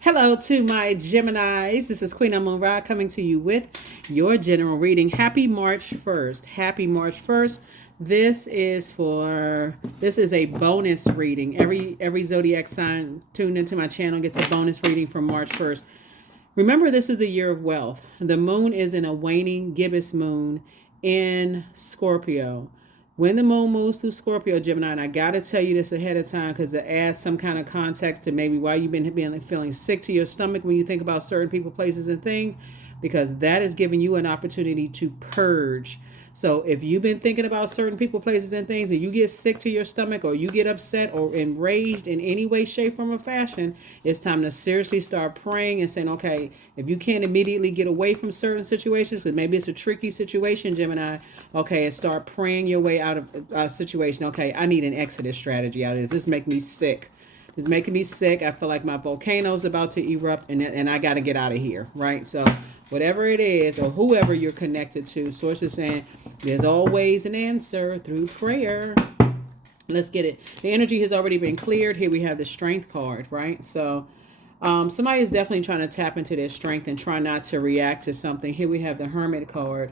Hello to my Geminis. This is Queen Amun Ra coming to you with your general reading. Happy March 1st. Happy March 1st. This is a bonus reading. Every zodiac sign tuned into my channel gets a bonus reading from March 1st. Remember, this is the year of wealth. The moon is in a waning gibbous moon in Scorpio. When the moon moves through Scorpio, Gemini, and I got to tell you this ahead of time because to add some kind of context to maybe why you've been feeling sick to your stomach when you think about certain people, places, and things, because that is giving you an opportunity to purge. So if you've been thinking about certain people, places, and things, and you get sick to your stomach or you get upset or enraged in any way, shape, form, or fashion, it's time to seriously start praying and saying, okay, if you can't immediately get away from certain situations, because maybe it's a tricky situation, Gemini, okay, and start praying your way out of a situation. Okay, I need an exodus strategy out of this. This is making me sick. It's making me sick. I feel like my volcano's about to erupt and I got to get out of here, right? So whatever it is or whoever you're connected to, Source is saying there's always an answer through prayer. Let's get it. The energy has already been cleared. Here we have the Strength card, right? So somebody is definitely trying to tap into their strength and try not to react to something. Here we have the Hermit card.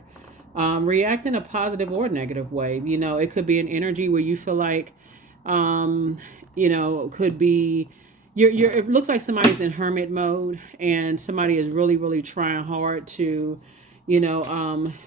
React in a positive or negative way. You know, it could be an energy where you feel like, could be it looks like somebody's in hermit mode and somebody is really, really trying hard to,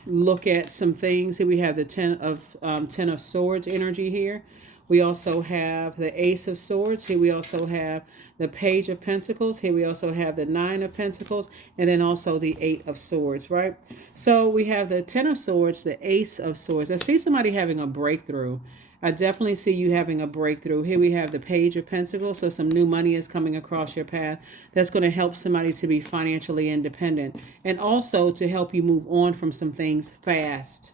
look at some things. Here we have the Ten of Swords energy here. We also have the Ace of Swords. Here we also have the Page of Pentacles. Here we also have the Nine of Pentacles. And then also the Eight of Swords, right? So we have the Ten of Swords, the Ace of Swords. I see somebody having a breakthrough. I definitely see you having a breakthrough. Here we have the Page of Pentacles. So some new money is coming across your path. That's going to help somebody to be financially independent. And also to help you move on from some things fast.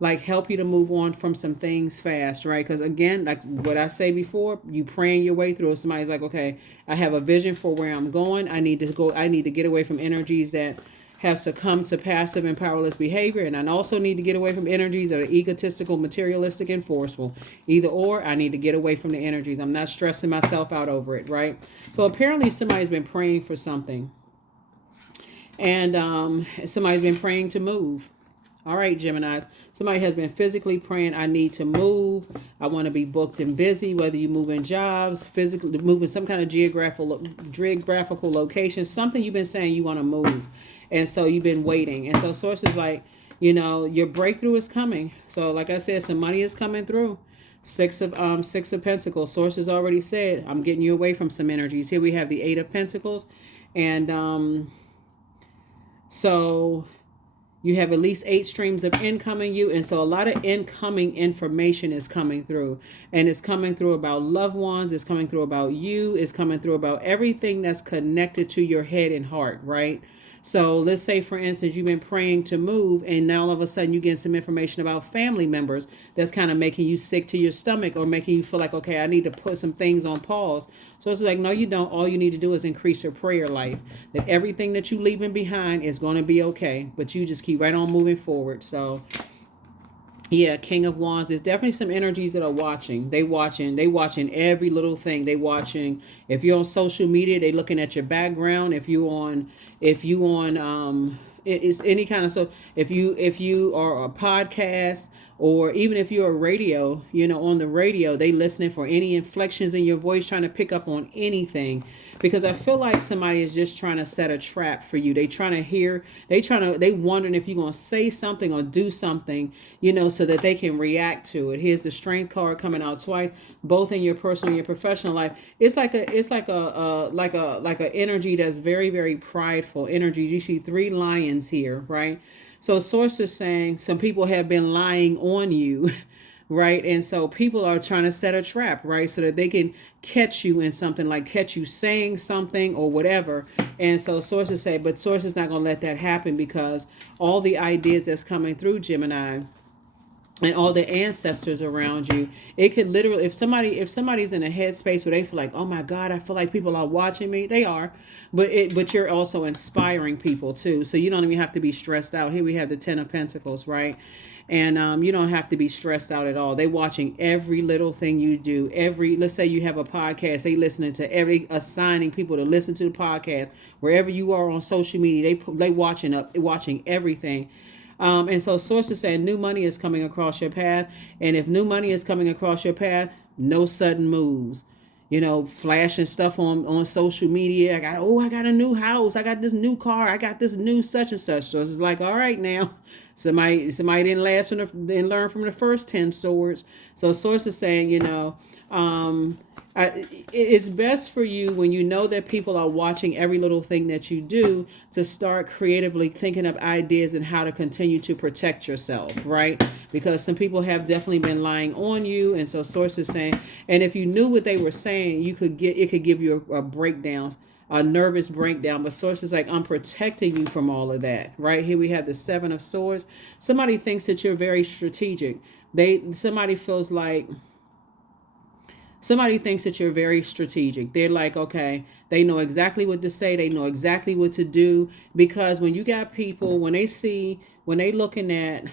Like help you to move on from some things fast, right? Because again, like what I say before, you praying your way through. Somebody's like, okay, I have a vision for where I'm going. I need to get away from energies that have succumbed to passive and powerless behavior. And I also need to get away from energies that are egotistical, materialistic, and forceful. Either or, I need to get away from the energies. I'm not stressing myself out over it, right? So apparently somebody's been praying for something. And somebody's been praying to move. All right, Geminis. Somebody has been physically praying, I need to move. I want to be booked and busy, whether you move in jobs, physically move in some kind of geographical location, something you've been saying you want to move. And so you've been waiting. And so Source is like, your breakthrough is coming. So like I said, some money is coming through. Six of Pentacles. Source has already said, I'm getting you away from some energies. Here we have the Eight of Pentacles. And so you have at least 8 streams of incoming you. And so a lot of incoming information is coming through. And it's coming through about loved ones. It's coming through about you. It's coming through about everything that's connected to your head and heart, right? So let's say, for instance, you've been praying to move and now all of a sudden you get some information about family members that's kind of making you sick to your stomach or making you feel like, okay, I need to put some things on pause. So it's like, no, you don't. All you need to do is increase your prayer life. That everything that you're leaving behind is going to be okay. But you just keep right on moving forward. So yeah, King of Wands. There's definitely some energies that are watching. They watching every little thing. They watching. If you're on social media, they looking at your background. If you on it's any kind of, so if you are a podcast or even if you're a radio, on the radio, they listening for any inflections in your voice, trying to pick up on anything. Because I feel like somebody is just trying to set a trap for you. They wondering if you're going to say something or do something, so that they can react to it. Here's the Strength card coming out twice, both in your personal and your professional life. It's like a energy that's very, very prideful energy. You see 3 lions here, right? So Source is saying some people have been lying on you. Right. And so people are trying to set a trap, right, so that they can catch you in something, like catch you saying something or whatever. And so sources say, but Source is not going to let that happen because all the ideas that's coming through Gemini and all the ancestors around you, it could literally, if somebody's in a headspace where they feel like, oh my God, I feel like people are watching me, they are, but you're also inspiring people too. So you don't even have to be stressed out. Here we have the Ten of Pentacles, right? And you don't have to be stressed out at all. They watching every little thing you do. Let's say you have a podcast, they listening to assigning people to listen to the podcast. Wherever you are on social media, they watching everything. And so sources saying new money is coming across your path. And if new money is coming across your path, no sudden moves. Flashing stuff on social media. I got a new house. I got this new car. I got this new such and such. So it's like, all right, now somebody didn't learn from the first 10 swords. So source is saying, it's best for you when you know that people are watching every little thing that you do to start creatively thinking of ideas and how to continue to protect yourself, right? Because some people have definitely been lying on you. And so source is saying, and if you knew what they were saying, it could give you a breakdown, a nervous breakdown. But source is like, I'm protecting you from all of that, right? Here we have the 7 of Swords. Somebody thinks that you're very strategic. Somebody thinks that you're very strategic. They're like, okay, they know exactly what to say. They know exactly what to do. Because when you got people, when they looking at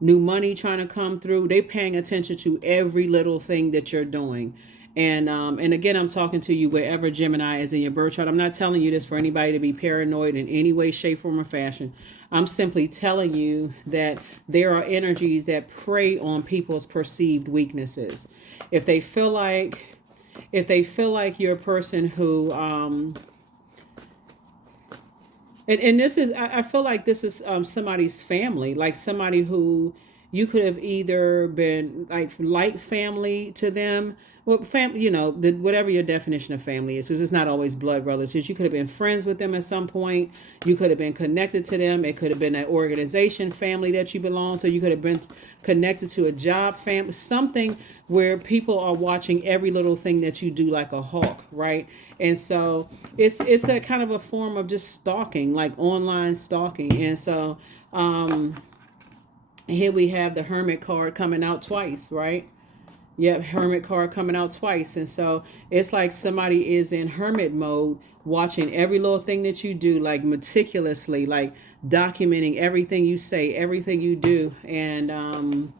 new money trying to come through, they paying attention to every little thing that you're doing. And again, I'm talking to you wherever Gemini is in your birth chart. I'm not telling you this for anybody to be paranoid in any way, shape, form, or fashion. I'm simply telling you that there are energies that prey on people's perceived weaknesses. If they feel like you're a person who and this is, I feel like this is somebody's family, like somebody who you could have either been like family to them. Well, family, whatever your definition of family is, because it's not always blood relatives. You could have been friends with them at some point. You could have been connected to them. It could have been an organization family that you belong to. You could have been connected to a job family, something where people are watching every little thing that you do like a hawk, right? And so it's a kind of a form of just stalking, like online stalking. And so here we have the Hermit card coming out twice, right? Yep, Hermit card coming out twice. And so it's like somebody is in hermit mode, watching every little thing that you do, like meticulously, like documenting everything you say, everything you do. And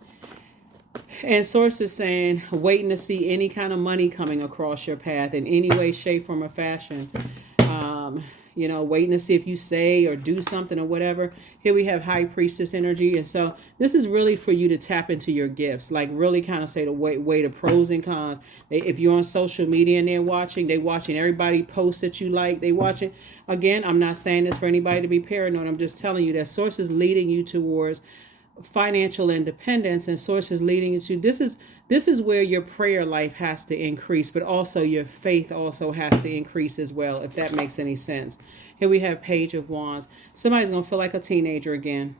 sources saying, waiting to see any kind of money coming across your path in any way, shape, form, or fashion. Waiting to see if you say or do something or whatever. Here we have High Priestess energy. And so this is really for you to tap into your gifts, like really kind of say weigh the pros and cons. If you're on social media and they watching everybody post that you like, they watching. Again, I'm not saying this for anybody to be paranoid. I'm just telling you that source is leading you towards financial independence, and source is leading you to this is where your prayer life has to increase, but also your faith also has to increase as well, if that makes any sense. Here we have Page of Wands. Somebody's gonna feel like a teenager again.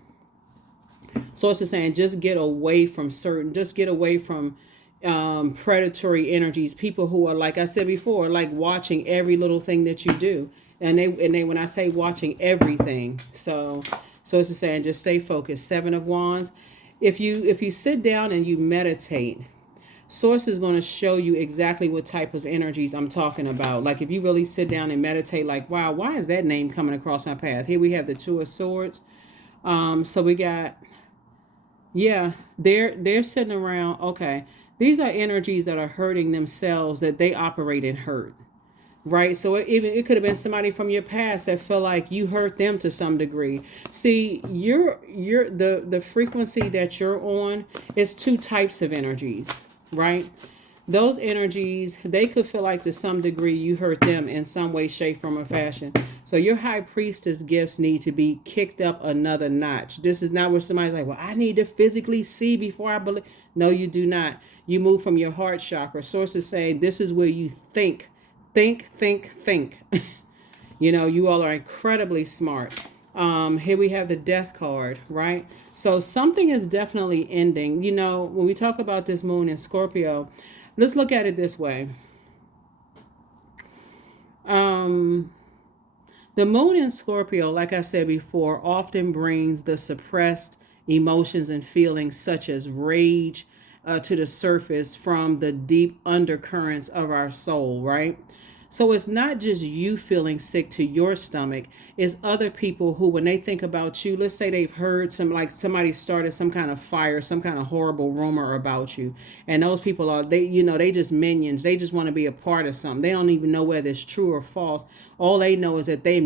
Source is saying just get away from predatory energies, people who are, like I said before, like watching every little thing that you do. And they when I say watching everything, so it's saying just stay focused. 7 of Wands. If you sit down and you meditate, source is going to show you exactly what type of energies I'm talking about. Like if you really sit down and meditate, like, wow, why is that name coming across my path? Here we have the 2 of Swords. So we got, yeah, they're sitting around. Okay, these are energies that are hurting themselves, that they operate in hurt. Right. So it could have been somebody from your past that felt like you hurt them to some degree. See, the frequency that you're on is 2 types of energies, right? Those energies, they could feel like to some degree you hurt them in some way, shape, form, or fashion. So your High Priestess gifts need to be kicked up another notch. This is not where somebody's like, well, I need to physically see before I believe. No, you do not. You move from your heart chakra. Sources say this is where you think. You all are incredibly smart. Here we have the Death card, right? So something is definitely ending. When we talk about this moon in Scorpio, let's look at it this way. The moon in Scorpio, like I said before, often brings the suppressed emotions and feelings such as rage to the surface from the deep undercurrents of our soul, right? So it's not just you feeling sick to your stomach. It's other people who, when they think about you, let's say they've heard like somebody started some kind of fire, some kind of horrible rumor about you. And those people are, they just minions. They just want to be a part of something. They don't even know whether it's true or false. All they know is that they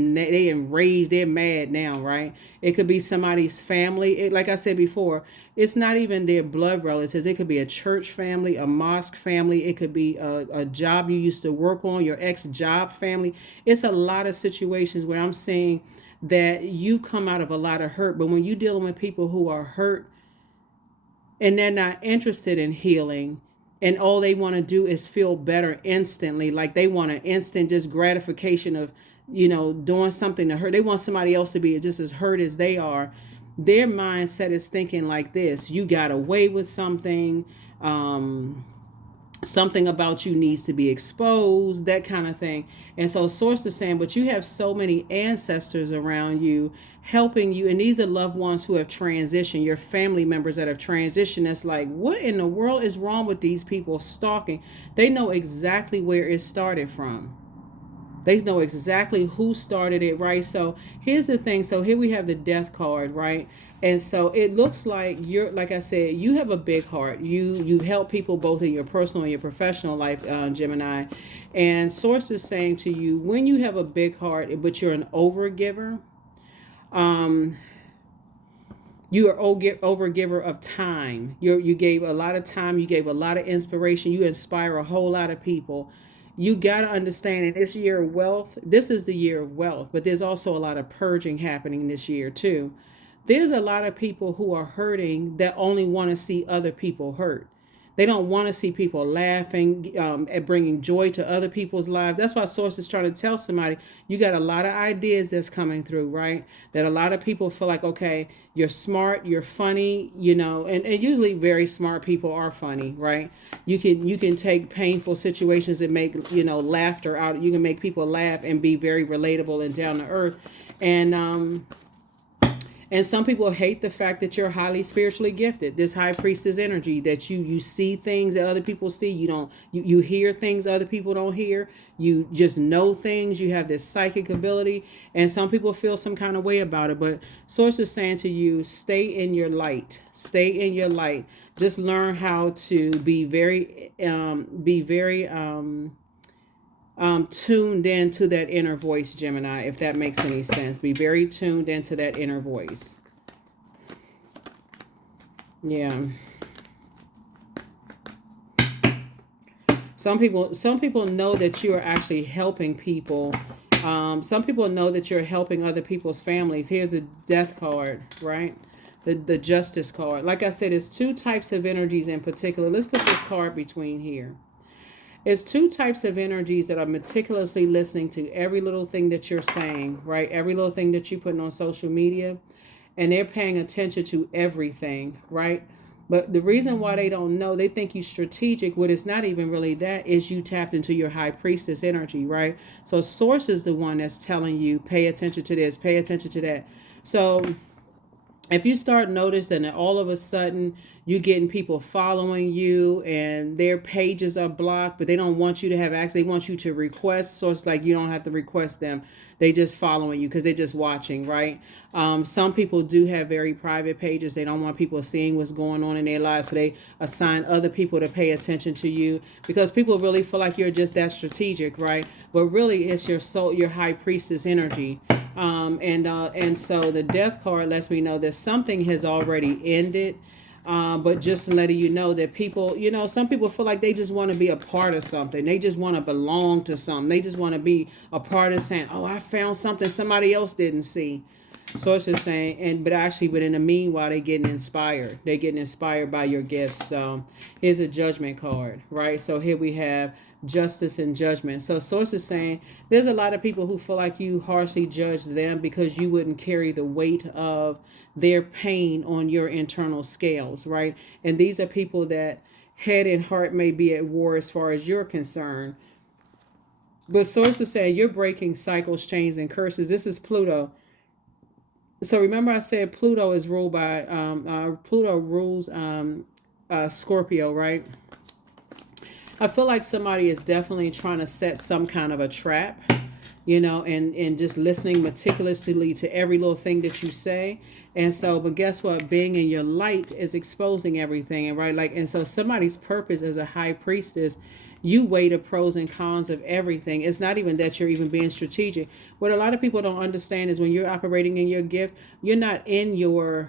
enraged, they're mad now, right? It could be somebody's family. Like I said before, it's not even their blood relatives. It could be a church family, a mosque family. It could be a job you used to work on, your ex-job family. It's a lot of situations where I'm saying that you come out of a lot of hurt. But when you're dealing with people who are hurt and they're not interested in healing, and all they want to do is feel better instantly, like they want an instant just gratification of, doing something to hurt. They want somebody else to be just as hurt as they are. Their mindset is thinking like this: you got away with something, something about you needs to be exposed, that kind of thing. And so source is saying, but you have so many ancestors around you helping you, and these are loved ones who have transitioned, your family members that have transitioned. That's like, what in the world is wrong with these people stalking? They know exactly where it started from. They know exactly who started it, right? So here's the thing. So here we have the death card, right? And so it looks like you're, like I said, you have a big heart. You help people both in your personal and your professional life, Gemini. And source is saying to you, when you have a big heart, but you're an overgiver, you are overgiver of time. You gave a lot of time. You gave a lot of inspiration. You inspire a whole lot of people. You got to understand in this year of wealth, this is the year of wealth, but there's also a lot of purging happening this year too. There's a lot of people who are hurting that only want to see other people hurt. They don't want to see people laughing, and bringing joy to other people's lives. That's why Source is trying to tell somebody, you got a lot of ideas that's coming through, right? That a lot of people feel like, okay, you're smart, you're funny, and usually very smart people are funny, right? You can take painful situations and make, laughter out. You can make people laugh and be very relatable and down to earth. And some people hate the fact that you're highly spiritually gifted. This high priestess energy, that you see things that other people see. You hear things other people don't hear. You just know things. You have this psychic ability. And some people feel some kind of way about it. But Source is saying to you, stay in your light. Stay in your light. Just learn how to be very tuned into that inner voice, Gemini, if that makes any sense. Be very tuned into that inner voice. Yeah. Some people know that you are actually helping people. Some people know that you're helping other people's families. Here's a death card, right? The justice card. Like I said, it's two types of energies in particular. Let's put this card between here. It's two types of energies that are meticulously listening to every little thing that you're saying, right? Every little thing that you're putting on social media. And they're paying attention to everything, right? But the reason why they don't know, they think you strategic. What it's not even really that, is you tapped into your high priestess energy, right? So Source is the one that's telling you, pay attention to this, pay attention to that. So if you start noticing that all of a sudden you're getting people following you and their pages are blocked, but they don't want you to have access, they want you to request. So it's like you don't have to request them. They just following you because they're just watching, right? Some people do have very private pages. They don't want people seeing what's going on in their lives. So they assign other people to pay attention to you because people really feel like you're just that strategic, right? But really it's your soul, your high priestess energy. And so the death card lets me know that something has already ended. But just letting you know that people, some people feel like they just want to be a part of something. They just want to belong to something. They just want to be a part of saying, oh, I found something somebody else didn't see. So it's just saying, but in the meanwhile, they're getting inspired. They're getting inspired by your gifts. So here's a judgment card, right? So here we have justice and judgment. So Source is saying there's a lot of people who feel like you harshly judge them because you wouldn't carry the weight of their pain on your internal scales, right? And these are people that head and heart may be at war as far as you're concerned. But Source is saying you're breaking cycles, chains, and curses. This is Pluto. So remember I said Pluto is ruled by, Pluto rules Scorpio, right? I feel like somebody is definitely trying to set some kind of a trap, and just listening meticulously to every little thing that you say. And so, but guess what? Being in your light is exposing everything, and right, and so somebody's purpose as a high priestess, you weigh the pros and cons of everything. It's not even that you're even being strategic. What a lot of people don't understand is when you're operating in your gift, you're not in your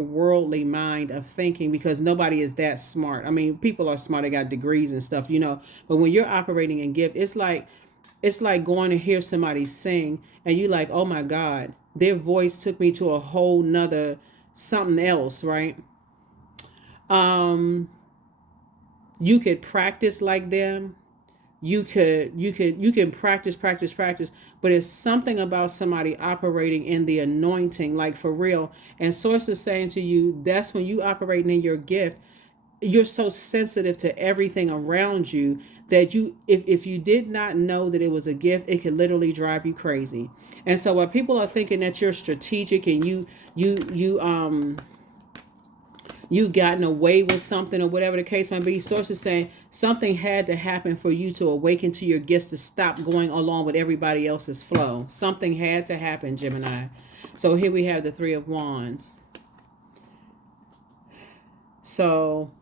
worldly mind of thinking, because nobody is that smart. I mean, people are smart, they got degrees and stuff, but when you're operating in gift, it's like going to hear somebody sing and you like, oh my God, their voice took me to a whole nother something else, right? um you could practice like them. You can practice, but it's something about somebody operating in the anointing, like for real. And source is saying to you, that's when you operating in your gift. You're so sensitive to everything around you that if you did not know that it was a gift, it could literally drive you crazy. And so while people are thinking that you're strategic and you gotten away with something or whatever the case might be, sources saying something had to happen for you to awaken to your gifts, to stop going along with everybody else's flow. Something had to happen, Gemini. So here we have the Three of Wands. So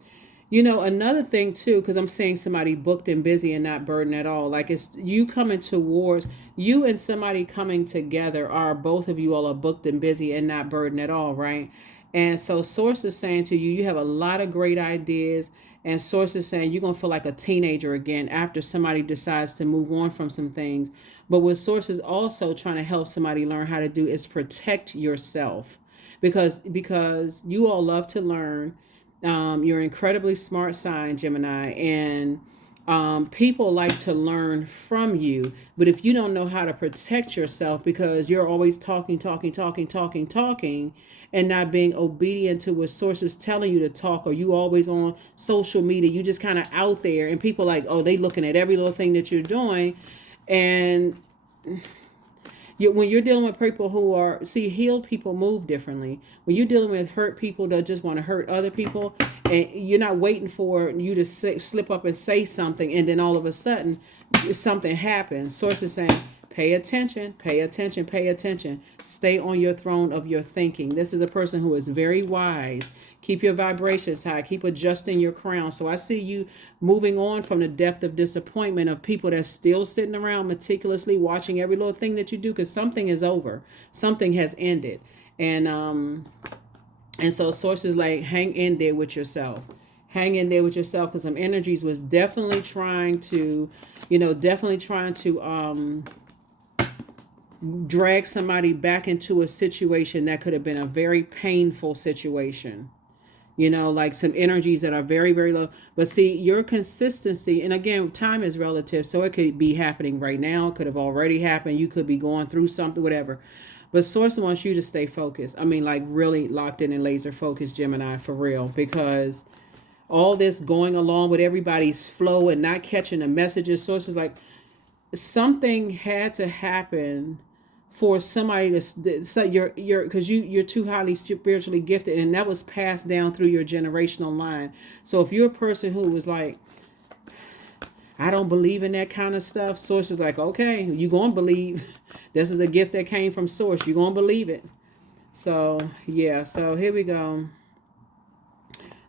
another thing too, because I'm seeing somebody booked and busy and not burdened at all. Like, it's you coming towards you and somebody coming together, are both of you all are booked and busy and not burdened at all, right? And so source is saying to you, you have a lot of great ideas. And source is saying you're going to feel like a teenager again after somebody decides to move on from some things. But what source is also trying to help somebody learn how to do is protect yourself, because you all love to learn. You're an incredibly smart sign, Gemini, and people like to learn from you. But if you don't know how to protect yourself, because you're always talking, and not being obedient to what sources telling you to talk, or you always on social media, you just kind of out there, and people like, oh, they looking at every little thing that you're doing. And when you're dealing with people who are, see, healed people move differently. When you're dealing with hurt people that just want to hurt other people, and you're not waiting for you to slip up and say something, and then all of a sudden something happens. Sources saying, pay attention, pay attention, pay attention. Stay on your throne of your thinking. This is a person who is very wise. Keep your vibrations high. Keep adjusting your crown. So I see you moving on from the depth of disappointment of people that's still sitting around meticulously watching every little thing that you do, because something is over. Something has ended. And so sources like, hang in there with yourself. Hang in there with yourself, because some energies was definitely trying to, drag somebody back into a situation that could have been a very painful situation. Like some energies that are very, very low. But see, your consistency, and again, time is relative, so it could be happening right now, it could have already happened, you could be going through something, whatever. But source wants you to stay focused. I mean, like really locked in and laser focused, Gemini, for real, because all this going along with everybody's flow and not catching the messages, sources like something had to happen for somebody to, so you're because you're too highly spiritually gifted, and that was passed down through your generational line. So if you're a person who was like, I don't believe in that kind of stuff, source is like, okay, you gonna believe. This is a gift that came from source, you gonna believe it. So yeah, so here we go.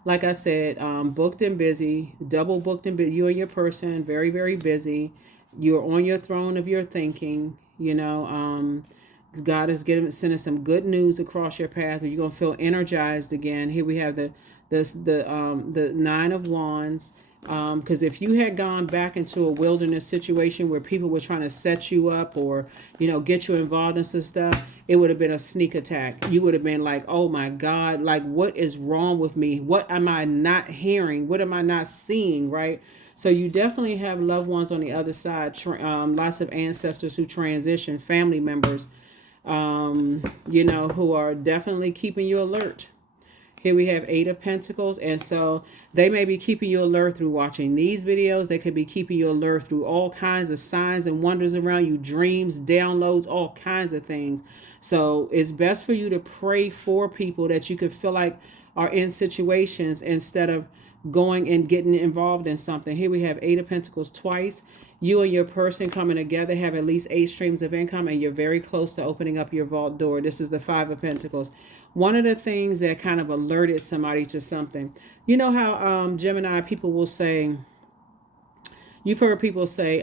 Like I said, booked and busy, double booked and busy. You and your person, very, very busy. You're on your throne of your thinking. God is sending some good news across your path, where you're gonna feel energized again. Here we have the Nine of Wands. Because if you had gone back into a wilderness situation where people were trying to set you up, or get you involved in some stuff, it would have been a sneak attack. You would have been like, oh my God, like what is wrong with me? What am I not hearing? What am I not seeing? Right? So you definitely have loved ones on the other side, lots of ancestors who transition, family members, who are definitely keeping you alert. Here we have Eight of Pentacles. And so they may be keeping you alert through watching these videos. They could be keeping you alert through all kinds of signs and wonders around you, dreams, downloads, all kinds of things. So it's best for you to pray for people that you could feel like are in situations, instead of going and getting involved in something. Here we have 8 of Pentacles twice. You and your person coming together have at least 8 streams of income, and you're very close to opening up your vault door. This is the 5 of Pentacles. One of the things that kind of alerted somebody to something. You know how Gemini people will say, you've heard people say,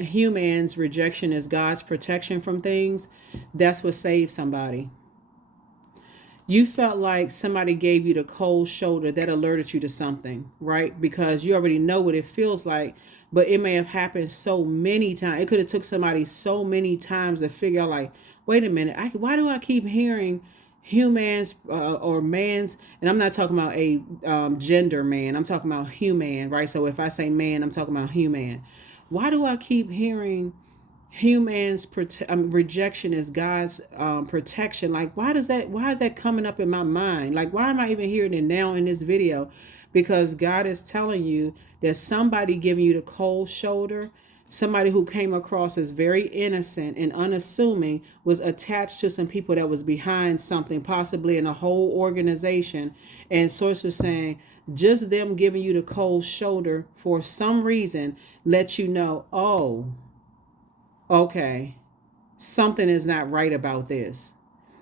human's rejection is God's protection from things. That's what saved somebody. You felt like somebody gave you the cold shoulder that alerted you to something, right? Because you already know what it feels like, but it may have happened so many times. It could have took somebody so many times to figure out, like, wait a minute, why do I keep hearing humans or man's? And I'm not talking about a gender man. I'm talking about human, right? So if I say man, I'm talking about human. Why do I keep hearing humans rejection is God's protection? Like, why is that coming up in my mind? Like, why am I even hearing it now in this video? Because God is telling you that somebody giving you the cold shoulder, somebody who came across as very innocent and unassuming, was attached to some people that was behind something, possibly in a whole organization. And source was saying just them giving you the cold shoulder for some reason let you know, oh, okay, something is not right about this,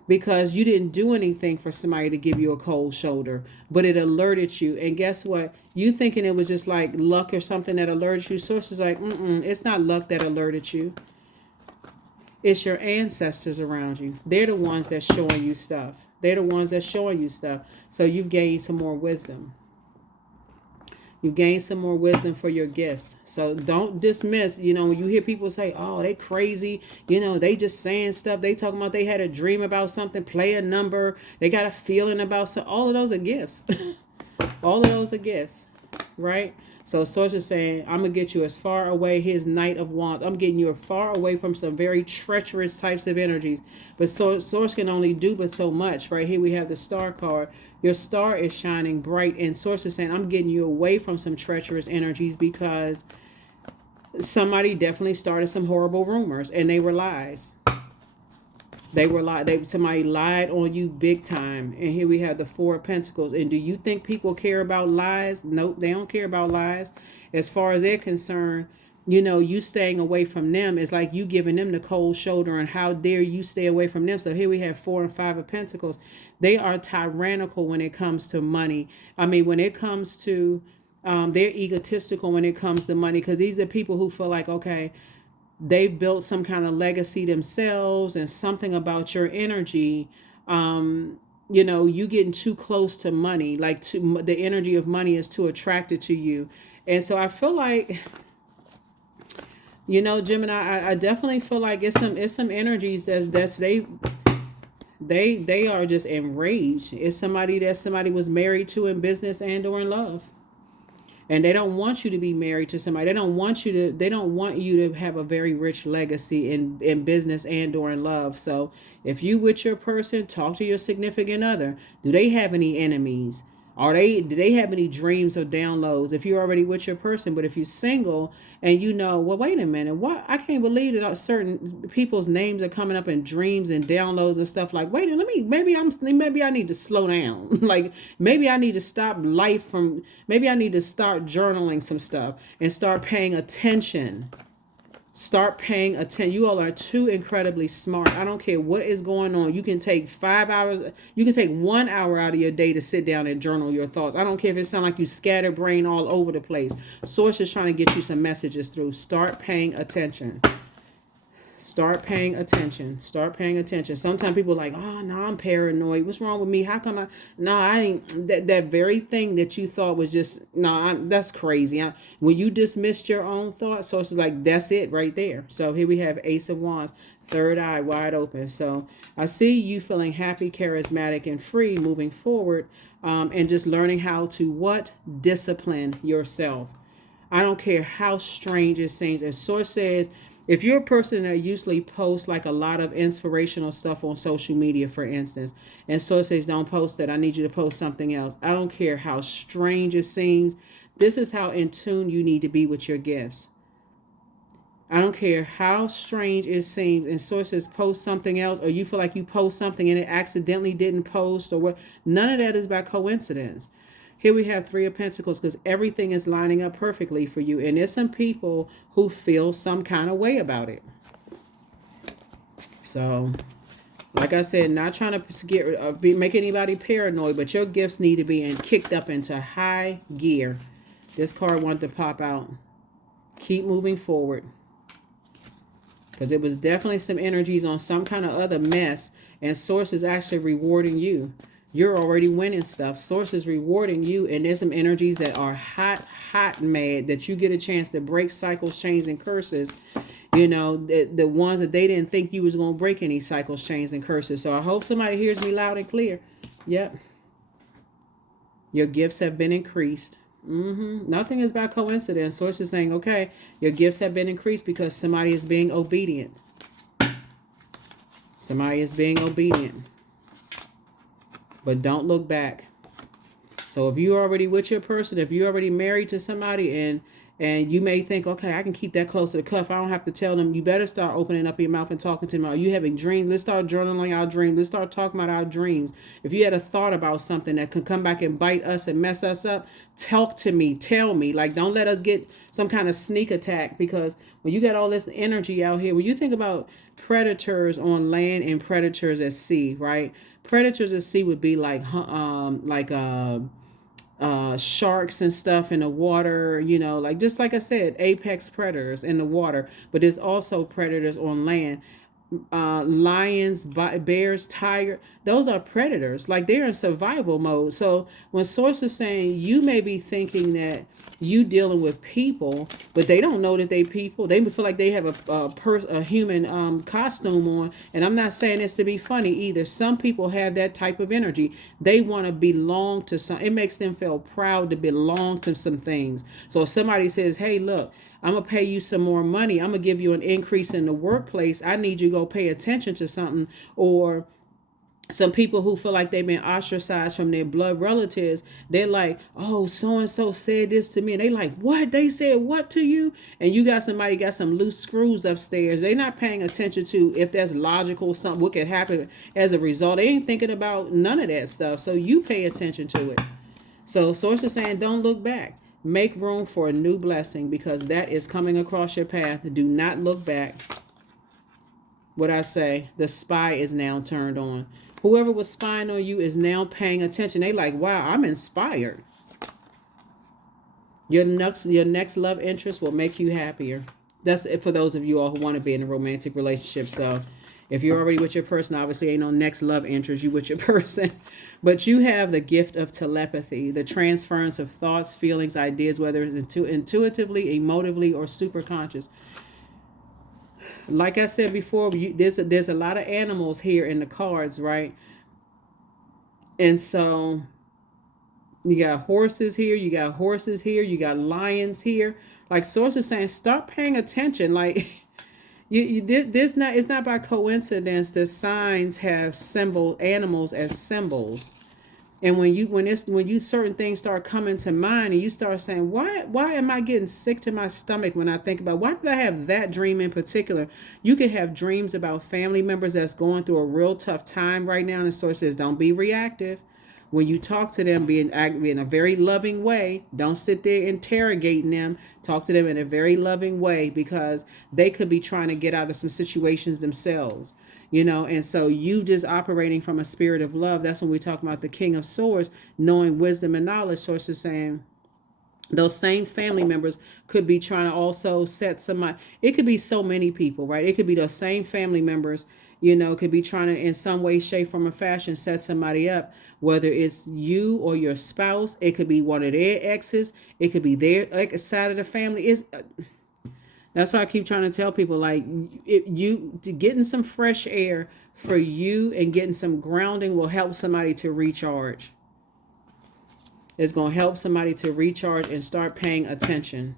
because you didn't do anything for somebody to give you a cold shoulder, but it alerted you. And guess what? You thinking it was just like luck or something that alerted you. Sources like, it's not luck that alerted you. It's your ancestors around you. They're the ones that's showing you stuff. They're the ones that's showing you stuff. So you've gained some more wisdom. You gain some more wisdom for your gifts. So don't dismiss, when you hear people say, oh, they crazy, they just saying stuff. They talking about they had a dream about something, play a number. They got a feeling about something. All of those are gifts. All of those are gifts, right? So Source is saying, I'm going to get you as far away. His Knight of Wands. I'm getting you as far away from some very treacherous types of energies. But Source can only do but so much. Right here we have the Star card. Your star is shining bright. And Source is saying, I'm getting you away from some treacherous energies, because somebody definitely started some horrible rumors, and they were lies. Somebody lied on you big time. And here we have the 4 of Pentacles. And do you think people care about lies? Nope, they don't care about lies. As far as they're concerned, you staying away from them is like you giving them the cold shoulder, and how dare you stay away from them. So here we have 4 and 5 of Pentacles. They are tyrannical when it comes to money. I mean, when it comes to, they're egotistical when it comes to money, because these are people who feel like, okay, they've built some kind of legacy themselves, and something about your energy, you getting too close to money, like the energy of money is too attracted to you. And so I feel like, Gemini, I definitely feel like it's some energies they are just enraged. It's somebody that somebody was married to in business and or in love. And they don't want you to be married to somebody. They don't want you to have a very rich legacy in business and or in love. So if you with your person, talk to your significant other. Do they have any enemies? Do they have any dreams or downloads? If you're already with your person, but if you're single and well, wait a minute, what? I can't believe that certain people's names are coming up in dreams and downloads and stuff. Like, wait, maybe I need to slow down. Like, maybe I need to stop maybe I need to start journaling some stuff and start paying attention. Start paying attention. You all are too incredibly smart. I don't care what is going on. You can take 5 hours. You can take 1 hour out of your day to sit down and journal your thoughts. I don't care if it sounds like you scatterbrain all over the place. Source is trying to get you some messages through. Start paying attention. Start paying attention. Start paying attention. Sometimes people are like, oh, no, I'm paranoid. What's wrong with me? How come I ain't, that very thing that you thought was just, that's crazy. When you dismissed your own thoughts, so it's like, that's it right there. So here we have Ace of Wands, third eye wide open. So I see you feeling happy, charismatic, and free moving forward, and just learning how to discipline yourself. I don't care how strange it seems. As Source says, if you're a person that usually posts like a lot of inspirational stuff on social media, for instance, and Source says, don't post that, I need you to post something else. I don't care how strange it seems. This is how in tune you need to be with your gifts. I don't care how strange it seems, and Source says post something else, or you feel like you post something and it accidentally didn't post, or what. None of that is by coincidence. Here we have Three of Pentacles because everything is lining up perfectly for you. And there's some people who feel some kind of way about it. So, like I said, not trying to make anybody paranoid, but your gifts need to be kicked up into high gear. This card wanted to pop out. Keep moving forward. Because it was definitely some energies on some kind of other mess. And Source is actually rewarding you. You're already winning stuff. Source is rewarding you. And there's some energies that are hot, hot mad. That you get a chance to break cycles, chains, and curses. You know, the ones that they didn't think you was going to break any cycles, chains, and curses. So I hope somebody hears me loud and clear. Yep. Your gifts have been increased. Nothing is by coincidence. Source is saying, okay, your gifts have been increased because somebody is being obedient. Somebody is being obedient. But don't look back. So if you're already with your person, if you're already married to somebody and you may think, okay, I can keep that close to the cuff. I don't have to tell them. You better start opening up your mouth and talking to them. Are you having dreams? Let's start journaling our dreams. Let's start talking about our dreams. If you had a thought about something that could come back and bite us and mess us up, talk to me. Tell me. Like, don't let us get some kind of sneak attack, because when you got all this energy out here, when you think about predators on land and predators at sea, right? Predators at sea would be like sharks and stuff in the water, you know, like, just like I said, apex predators in the water. But there's also predators on land. Lions, bears, tiger, those are predators. Like, they're in survival mode. So when Source is saying, you may be thinking that you dealing with people, but they don't know that they people. They feel like they have a human costume on. And I'm not saying this to be funny either. Some people have that type of energy. They want to belong to some. It makes them feel proud to belong to some things. So if somebody says, hey, look, I'm going to pay you some more money, I'm going to give you an increase in the workplace, I need you to go pay attention to something. Or some people who feel like they've been ostracized from their blood relatives, they're like, oh, so-and-so said this to me. And they like, what? They said what to you? And you got somebody got some loose screws upstairs. They're not paying attention to if that's logical, something, what could happen as a result. They ain't thinking about none of that stuff. So you pay attention to it. So Source is saying, don't look back. Make room for a new blessing, because that is coming across your path. Do not look back. What I say, the spy is now turned on. Whoever was spying on you is now paying attention. They like, wow, I'm inspired. Your next love interest will make you happier. That's it for those of you all who want to be in a romantic relationship. So if you're already with your person, obviously ain't no next love interest. You with your person. But you have the gift of telepathy, the transference of thoughts, feelings, ideas, whether it's intuitively, emotively, or super conscious. Like I said before, there's a lot of animals here in the cards, right? And so you got horses here, you got lions here. Like, Source is saying, start paying attention. Like, it's not by coincidence that signs have animals as symbols. And when you certain things start coming to mind, and you start saying, why am I getting sick to my stomach when I think about, why did I have that dream in particular? You could have dreams about family members that's going through a real tough time right now. And the Source says, don't be reactive. When you talk to them, be in a very loving way. Don't sit there interrogating them. Talk to them in a very loving way, because they could be trying to get out of some situations themselves. You know, and so you just operating from a spirit of love. That's when we talk about the King of Swords, knowing wisdom and knowledge. Source is saying those same family members could be trying to also set somebody. It could be so many people, right? It could be those same family members, you know, could be trying to, in some way, shape, form, or fashion, set somebody up. Whether it's you or your spouse, it could be one of their exes. It could be their side of the family. That's why I keep trying to tell people, like, getting some fresh air for you and getting some grounding will help somebody to recharge. It's going to help somebody to recharge and start paying attention.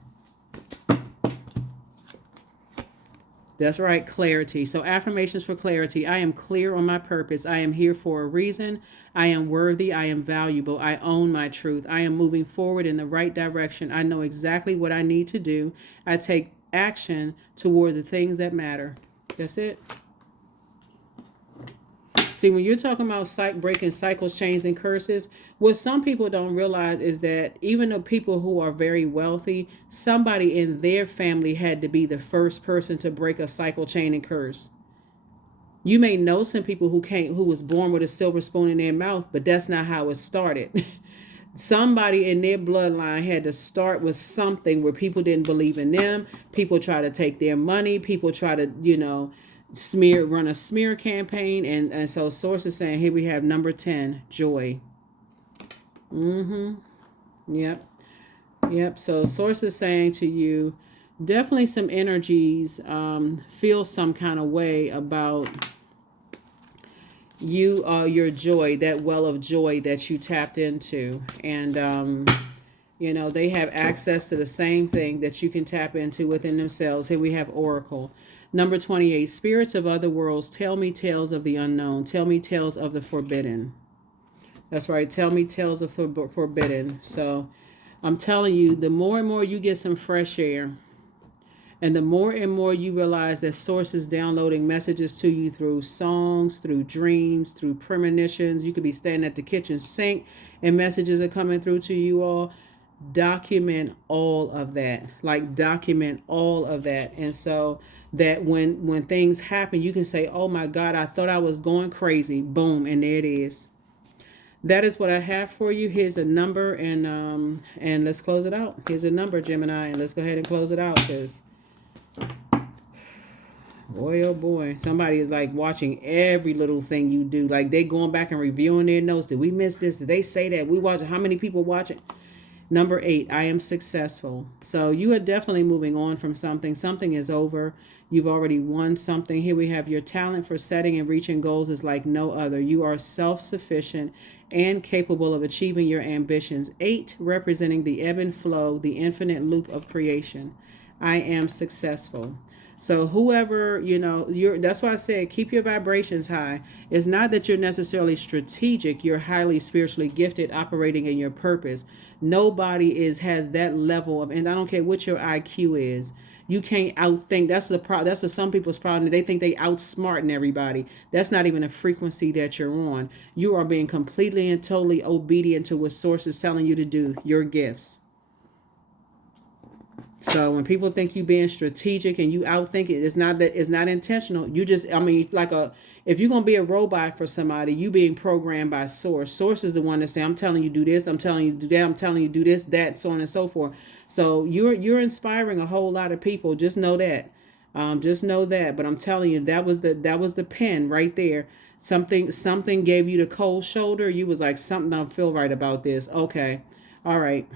That's right, clarity. So affirmations for clarity. I am clear on my purpose. I am here for a reason. I am worthy. I am valuable. I own my truth. I am moving forward in the right direction. I know exactly what I need to do. I take action toward the things that matter. That's it. So See, when you're talking about breaking cycles, chains, and curses, what some people don't realize is that even the people who are very wealthy, somebody in their family had to be the first person to break a cycle, chain, and curse. You may know some people who was born with a silver spoon in their mouth, but that's not how it started. Somebody in their bloodline had to start with something where people didn't believe in them. People try to take their money. People try to, run a smear campaign. And so source is saying, here we have number 10, joy. Yep. Yep. So source is saying to you, definitely some energies, feel some kind of way about your joy, that well of joy that you tapped into. And they have access to the same thing that you can tap into within themselves. Here we have oracle. Number 28, spirits of other worlds, tell me tales of the unknown, tell me tales of the forbidden. That's right, tell me tales of forbidden. So I'm telling you, the more and more you get some fresh air, and the more and more you realize that source is downloading messages to you through songs, through dreams, through premonitions. You could be standing at the kitchen sink and messages are coming through to you all. Document all of that. Like, document all of that. And so that when things happen, you can say, oh my God, I thought I was going crazy. Boom. And there it is. That is what I have for you. Here's a number, and let's close it out. Here's a number, Gemini, and let's go ahead and close it out, because boy, oh boy, somebody is like watching every little thing you do. Like, they going back and reviewing their notes. Did we miss this? Did they say that? We watch it. How many people watch it? Number 8, I am successful. So you are definitely moving on from something. Something is over. You've already won something. Here we have your talent for setting and reaching goals is like no other. You are self-sufficient and capable of achieving your ambitions. 8, representing the ebb and flow, the infinite loop of creation. I am successful. So whoever, that's why I said keep your vibrations high. It's not that you're necessarily strategic. You're highly spiritually gifted, operating in your purpose. Nobody has that level of, and I don't care what your IQ is. You can't outthink. That's some people's problem. They think they outsmarting everybody. That's not even a frequency that you're on. You are being completely and totally obedient to what source is telling you to do, your gifts. So when people think you being strategic and you outthink it, it's not intentional. You just, if you're going to be a robot for somebody, you being programmed by source. Source is the one that say, I'm telling you do this, I'm telling you do that, I'm telling you do this, that, so on and so forth. So you're inspiring a whole lot of people. Just know that. But I'm telling you, that was the pen right there. Something gave you the cold shoulder. You was like, something don't feel right about this. Okay. All right.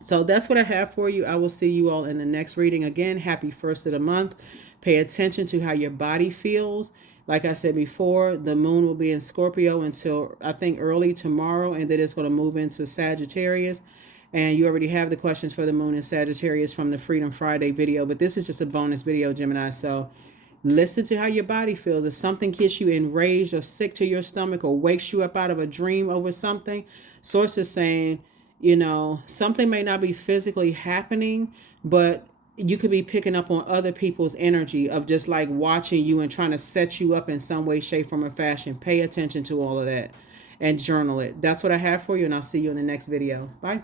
So that's what I have for you. I will see you all in the next reading. Again, happy first of the month. Pay attention to how your body feels. Like I said before, the moon will be in Scorpio until I think early tomorrow, and then it's going to move into Sagittarius. And you already have the questions for the moon in Sagittarius from the Freedom Friday video, but this is just a bonus video, Gemini. So listen to how your body feels. If something gets you enraged or sick to your stomach or wakes you up out of a dream over something, source is saying, something may not be physically happening, but you could be picking up on other people's energy of just like watching you and trying to set you up in some way, shape, form, or fashion. Pay attention to all of that and journal it. That's what I have for you, and I'll see you in the next video. Bye.